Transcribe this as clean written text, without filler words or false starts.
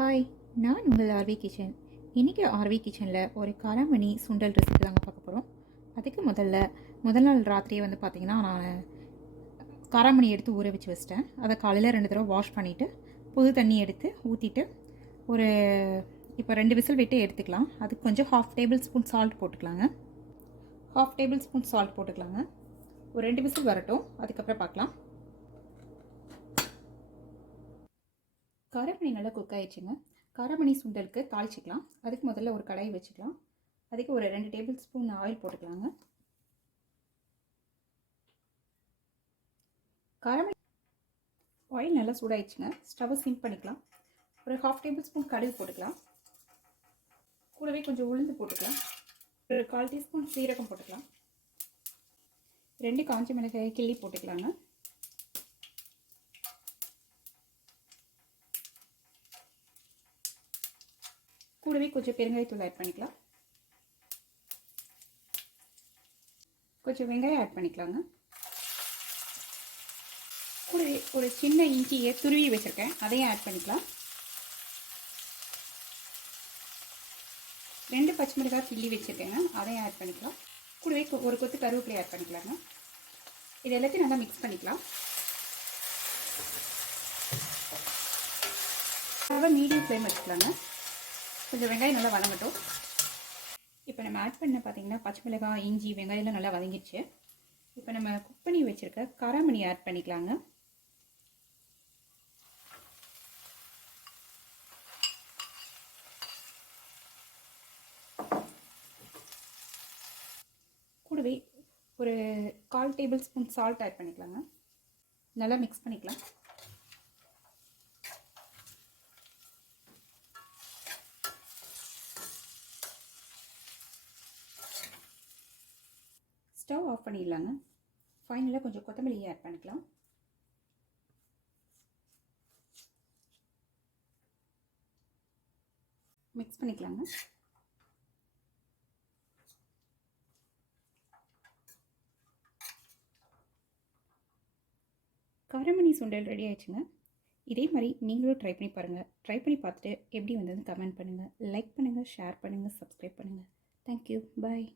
Hi, நான் உங்கள் RV kitchen. இன்றைக்கி ஆர்வி கிச்சனில் ஒரு காராமணி சுண்டல் ரெசிபி தாங்க பார்க்க போகிறோம். அதுக்கு முதல் நாள் ராத்திரியே பார்த்திங்கன்னா நான் காராமணி எடுத்து ஊற வச்சு வச்சிட்டேன். அதை காலையில் 2 தடவை வாஷ் பண்ணிவிட்டு புது தண்ணி எடுத்து ஊற்றிட்டு ஒரு இப்போ 2 விசில் விட்டு எடுத்துக்கலாம். அதுக்கு கொஞ்சம் 1/2 டேபிள் ஸ்பூன் சால்ட் போட்டுக்கலாங்க. 1/2 டேபிள் ஸ்பூன் சால்ட் போட்டுக்கலாங்க. ஒரு 2 விசில் வரட்டும், அதுக்கப்புறம் பார்க்கலாம். காராமணி நல்லா குக் ஆயிடுச்சுங்க. காராமணி சுண்டலுக்கு தாளிச்சிக்கலாம். அதுக்கு முதல்ல ஒரு கடாய் வச்சுக்கலாம். அதுக்கு ஒரு 2 டேபிள் ஸ்பூன் ஆயில் போட்டுக்கலாங்க. காராமணி ஆயில் நல்லா சூடாயிடுச்சுங்க. ஸ்டவ்வை சிம் பண்ணிக்கலாம். ஒரு 1/2 டேபிள் ஸ்பூன் கடுகு போட்டுக்கலாம். கூடவே கொஞ்சம் உளுந்து போட்டுக்கலாம். ஒரு 1/4 டீஸ்பூன் சீரகம் போட்டுக்கலாம். 2 காஞ்ச மிளகாய் கிள்ளி போட்டுக்கலாங்க. கூடவே கொஞ்சம் பெருங்காயத்தூள் ஆட் பண்ணிக்கலாம். கொஞ்சம் வெங்காயம் ஆட் பண்ணிக்கலாங்க. கூடவே ஒரு சின்ன இஞ்சியை துருவி வச்சுருக்கேன், அதையும் ஆட் பண்ணிக்கலாம். 2 பச்சை மிளகாய் கிள்ளி வச்சுருக்கேங்க, அதையும் ஆட் பண்ணிக்கலாம். கூடவே ஒரு கொத்து கருவேப்பிலை ஆட் பண்ணிக்கலாங்க. இது எல்லாத்தையும் நல்லா மிக்ஸ் பண்ணிக்கலாம். மீடியம் ஃப்ளேம் வச்சுக்கலாங்க. கொஞ்சம் வெங்காயம் நல்லா வதங்கட்டும். இப்போ நம்ம ஆட் பண்ண பார்த்தீங்கன்னா பச்சை மிளகாய், இஞ்சி, வெங்காயம்லாம் நல்லா வதங்கிடுச்சு. இப்போ நம்ம குக் பண்ணி வச்சுருக்க காராமணி ஆட் பண்ணிக்கலாங்க. கூடவே ஒரு 1/4 டேபிள் ஸ்பூன் சால்ட் ஆட் பண்ணிக்கலாங்க. நல்லா மிக்ஸ் பண்ணிக்கலாம். ஸ்டவ் ஆஃப் பண்ணிடலாங்க. ஃபைனலாக கொஞ்சம் கொத்தமல்லி ஆட் பண்ணிக்கலாம். மிக்ஸ் பண்ணிக்கலாங்க. காராமணி சுண்டல் ரெடி ஆயிடுச்சுங்க. இதே மாதிரி நீங்களும் ட்ரை பண்ணி பாருங்கள். ட்ரை பண்ணி பார்த்துட்டு எப்படி வந்ததுன்னு கமெண்ட் பண்ணுங்கள். லைக் பண்ணுங்கள், ஷேர் பண்ணுங்கள், சப்ஸ்கிரைப் பண்ணுங்கள். தேங்க்யூ. பாய்.